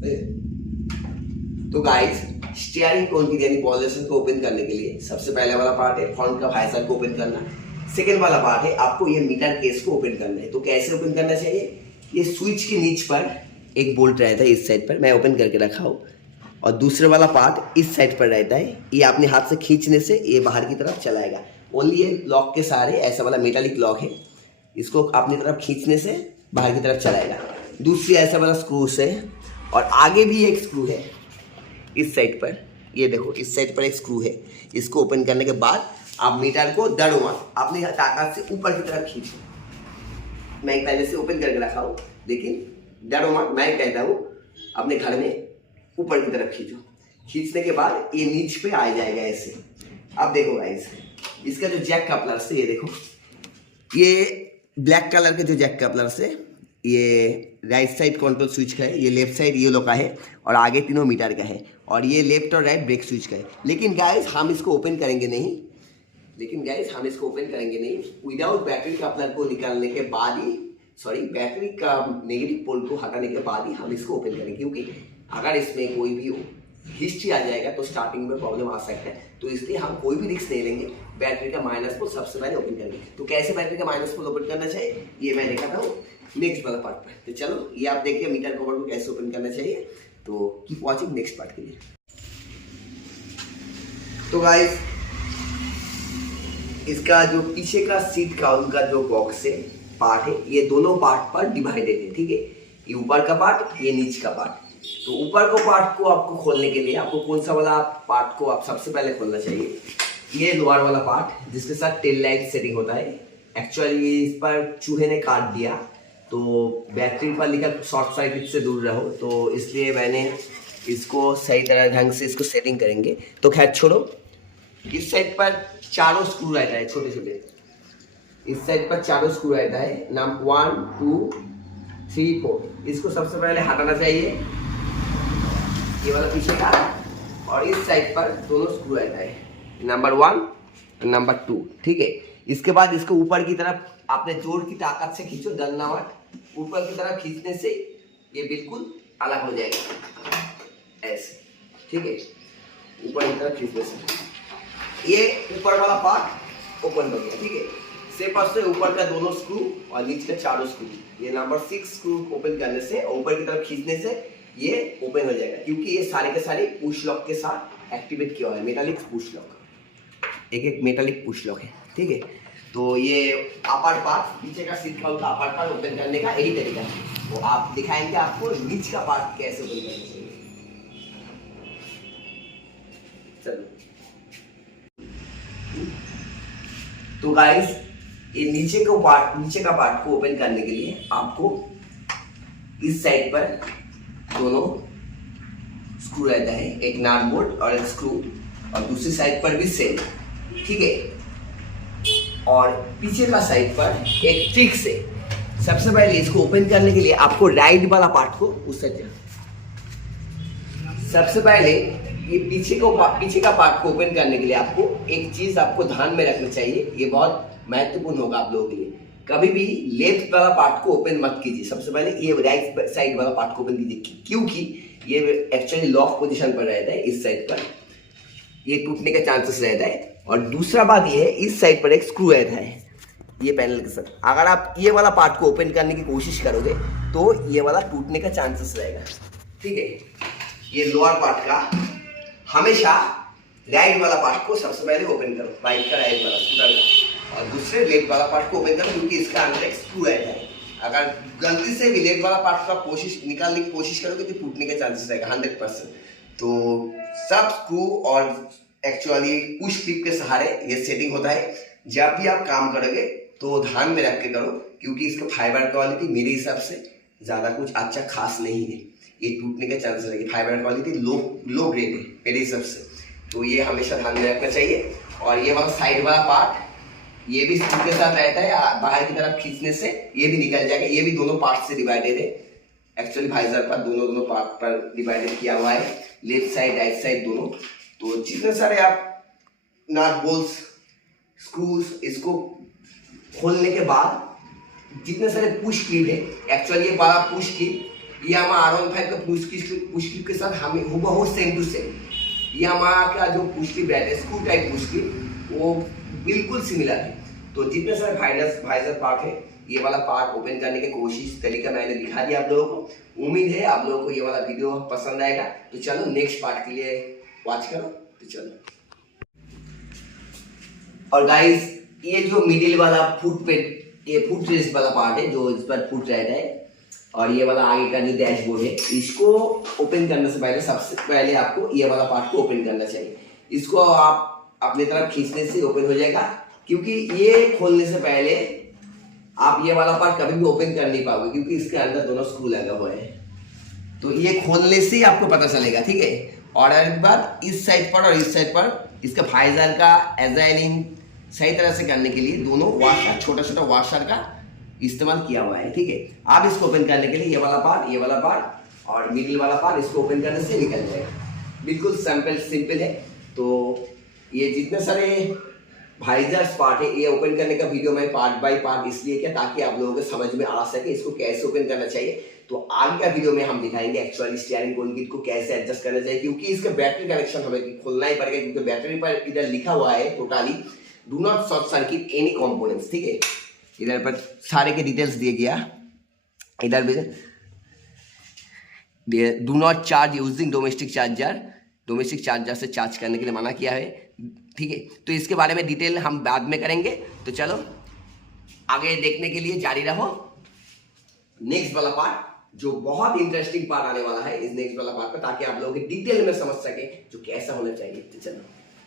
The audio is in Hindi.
तो गाइस, स्टीयरिंग कॉन्टिटी यानी पॉजिशन को ओपन करने के लिए सबसे पहले वाला पार्ट है फ्रंट का वाइजर को ओपन करना। सेकंड वाला पार्ट है आपको ये मीटर केस को ओपन करना है। तो कैसे ओपन करना चाहिए? ये स्विच के नीच पर एक बोल्ट रहता है, इस साइड पर मैं ओपन करके रखा हूँ, और दूसरे वाला पार्ट इस साइड पर रहता है। ये अपने हाथ से खींचने से ये बाहर की तरफ चलाएगा। ओनली ये लॉक के सहारे, ऐसा वाला मेटालिक लॉक है, इसको अपनी तरफ खींचने से बाहर की तरफ चलाएगा। दूसरी ऐसा वाला स्क्रू से, और आगे भी एक स्क्रू है इस साइड पर, ये देखो इस साइड पर एक स्क्रू है। इसको ओपन करने के बाद आप मीटर को दड़ों अपनी ताकत से ऊपर की तरफ खींचो। मैं पहले से ओपन करके रखा हूँ, लेकिन डरो मत, मैं कहता हूँ अपने घर में ऊपर की तरफ खींचो। खींचने के बाद ये नीच पे आ जाएगा ऐसे। अब देखो गाइस, इसका जो जैक कपलर से, ये देखो ये ब्लैक कलर के जो जैक कपलर से, ये राइट साइड कंट्रोल स्विच का है, ये लेफ्ट साइड ये लो का है, और आगे तीनों मीटर का है, और ये लेफ्ट और राइट ब्रेक स्विच का है। लेकिन गाइस हम इसको ओपन करेंगे नहीं, विदाउट बैटरी कपलर को निकालने के बाद ही, बैटरी का नेगेटिव पोल को हटाने के बाद ही हम इसको ओपन करेंगे, क्योंकि अगर इसमें कोई भी हिस्ट्री आ जाएगा तो स्टार्टिंग में प्रॉब्लम आ सकता है। तो इसलिए हम कोई भी रिस्क नहीं लेंगे, बैटरी का माइनस पोल सबसे पहले ओपन करेंगे। तो कैसे बैटरी का माइनस पोल ओपन करना चाहिए ये मैं दिखाता हूँ नेक्स्ट वाला पार्ट पर। तो चलो ये आप देखिए मीटर कवर को कैसे ओपन करना चाहिए। तो कीप वॉचिंग नेक्स्ट पार्ट के लिए। तो गाइस, इसका जो पीछे का सीट का उनका जो बॉक्स है पार्ट है, ये दोनों पार्ट पर डिवाइडेड है, ठीक है। ये ऊपर का पार्ट, ये नीचे का पार्ट। तो ऊपर को पार्ट को आपको खोलने के लिए आपको कौन सा वाला पार्ट को आप सबसे पहले खोलना चाहिए? ये लोअर वाला पार्ट जिसके साथ टेल लाइट सेटिंग होता है। एक्चुअली इस पर चूहे ने काट दिया, तो बैटरी पर लिखा शॉर्ट सर्किट से दूर रहो, तो इसलिए मैंने इसको सही तरह ढंग से इसको सेटिंग करेंगे। तो खैर छोड़ो, इस साइड पर चारों स्क्रू रहता है छोटे छोटे, इस साइड पर चारों स्क्रू रहता है, नाम 1 2 3 4। इसको सबसे पहले हटाना चाहिए, ये वाला पीछे का, और इस साइड पर दोनों स्क्रू रहता है, नंबर 1 और नंबर 2, ठीक है। इसके बाद इसको ऊपर की तरफ आपने जोर की ताकत से खींचो, डरना मत। ऊपर की तरफ खींचने से ये बिल्कुल अलग हो जाएगा ऐसे, ठीक है। ऊपर की तरफ खींचने से ये ऊपर वाला पार्ट ओपन हो गया, ठीक है। सेपर से ऊपर का दोनों स्क्रू और नीचे का चारों स्क्रू, ये नंबर 6 स्क्रू ओपन करने से और ऊपर की तरफ खींचने से ये ओपन हो जाएगा, क्योंकि ये सारे के सारे पुश लॉक के साथ एक्टिवेट किया हुआ है, मेटालिक पुश लॉक, एक मेटालिक पुश लॉक है, ठीक है। तो ये अपर पार्ट, पीछे का सीट का उनका अपर पार्ट ओपन करने का यही तरीका है। तो आप दिखाएंगे आपको नीचे का पार्ट कैसे ओपन करना चाहिए। चलो, तो गाइस, ये नीचे का पार्ट को ओपन करने के लिए आपको इस साइड पर दोनों स्क्रू रहता है, एक नट बोल्ट और एक स्क्रू, और दूसरी साइड पर भी सेम, ठीक है। और पीछे का साइड पर एक ट्रिक से सबसे पहले इसको ओपन करने के लिए आपको राइट वाला पार्ट को उस साइड, सबसे पहले ये पीछे का पार्ट को ओपन करने के लिए आपको एक चीज आपको ध्यान में रखना चाहिए, ये बहुत महत्वपूर्ण होगा आप लोगों के लिए। कभी भी लेफ्ट वाला पार्ट को ओपन मत कीजिए, सबसे पहले ये राइट साइड वाला पार्ट को ओपन कीजिए, क्योंकि ये एक्चुअली लॉक पोजीशन पर रहता है। इस साइड पर ये टूटने का चांसेस रहता है। और दूसरा बात ये है, इस साइड पर एक स्क्रू रहता है ये पैनल के साथ। अगर आप ये वाला पार्ट को ओपन करने की कोशिश करोगे तो ये वाला टूटने का चांसेस रहेगा, ठीक है। ये लोअर पार्ट का हमेशा राइट वाला पार्ट को सबसे पहले ओपन करो, बाइक का राइट वाला स्कूटर का, और दूसरे लेफ्ट वाला पार्ट को ओपन करो, क्योंकि इसका अंदर एक स्क्रू रहता है। अगर गलती से भी लेफ्ट वाला पार्ट का निकालने की कोशिश करोगे तो टूटने के चांसेस रहेगा 100%। तो सब स्क्रू और एक्चुअली पुश क्लिप के सहारे ये सेटिंग होता है। जब भी आप काम करोगे तो ध्यान में रख के करो, क्योंकि इसका फाइबर क्वालिटी मेरे हिसाब से ज़्यादा कुछ अच्छा खास नहीं है, ये टूटने के चांसेस रहेंगे। फाइबर क्वालिटी लो ग्रेड है मेरे हिसाब से, तो ये हमेशा ध्यान में रखना चाहिए। और ये वाला साइड वाला पार्ट ये भी स्क्रू के साथ रहता है, बाहर की तरफ खींचने से ये भी निकल जाएगा। ये भी दोनों पार्ट से डिवाइडेड है, एक्चुअली वाइजर पर दोनों पार्ट पर डिवाइडेड किया हुआ है, लेफ्ट साइड राइट साइड दोनों। तो जितने सारे आप नट बोल्ट्स स्क्रूज इसको खोलने के बाद जितने सारे पुश क्लिप है, एक्चुअली ये बड़ा पुश क्लिप यामाहा R15 का पुश क्लिप के साथ हमें हूबहू सेम टू सेम यामाहा का जो पुश क्लिप रहता है, स्क्रू टाइप पुश क्लिप, वो बिल्कुल सिमिलर है। तो जितने सारे वाइजर पार्ट है, ये वाला पार्ट ओपन करने की कोशिश तरीका मैंने दिखा दिया आप लोगों को। उम्मीद है आप लोगों को ये वाला वीडियो पसंद आएगा। तो चलो नेक्स्ट पार्ट के लिए वॉच करो। तो चलो, और गाइस ये जो मिडिल वाला ये फुट रेस्ट वाला पार्ट है, जो इस पर फुट रहता है, और ये वाला आगे का जो डैशबोर्ड है, इसको ओपन करने से पहले सबसे पहले आपको ये वाला पार्ट को ओपन करना चाहिए। इसको आप अपनी तरफ खींचने से ओपन हो जाएगा, क्योंकि ये खोलने से पहले आप ये वाला पार्ट कभी भी ओपन कर नहीं पाओगे, क्योंकि इसके अंदर दोनों स्क्रू लगा हुआ है। तो ये खोलने से आपको पता चलेगा, ठीक है। और एक बार इस साइड पर और इस साइड पर इसका वाइजर का अलाइनिंग सही तरह से करने के लिए दोनों वाशर, छोटा छोटा वाशर का इस्तेमाल किया हुआ है, ठीक है। आप इसको ओपन करने के लिए ये वाला पार्ट और मिडिल वाला पार्ट, इसको ओपन करने से निकल जाएगा। बिल्कुल सिंपल है। तो ये जितने सारे वाइजर्स पार्ट है, ये ओपन करने का वीडियो मैं पार्ट बाय पार्ट इसलिए किया ताकि आप लोगों को समझ में आ सके इसको कैसे ओपन करना चाहिए। तो आगे का वीडियो में हम दिखाएंगे एक्चुअली स्टीयरिंग कोन किट को कैसे एडजस्ट करना चाहिए, क्योंकि इसका बैटरी कनेक्शन हमें खोलना ही पड़ेगा, क्योंकि बैटरी पर इधर लिखा हुआ है totally do not short circuit any components, ठीक है। इधर पर सारे के डिटेल्स दिए गया, इधर भी do not charge using domestic charger से चार्ज करने के लिए मना किया है, ठीक है। तो इसके बारे में डिटेल हम बाद में करेंगे। तो चलो आगे देखने के लिए जारी रहो। नेक्स्ट वाला पार्ट जो बहुत इंटरेस्टिंग पार्ट आने वाला है इस नेक्स्ट वाला पार्ट पर, ताकि आप लोग डिटेल में समझ सके जो कैसा होना चाहिए। तो चलो।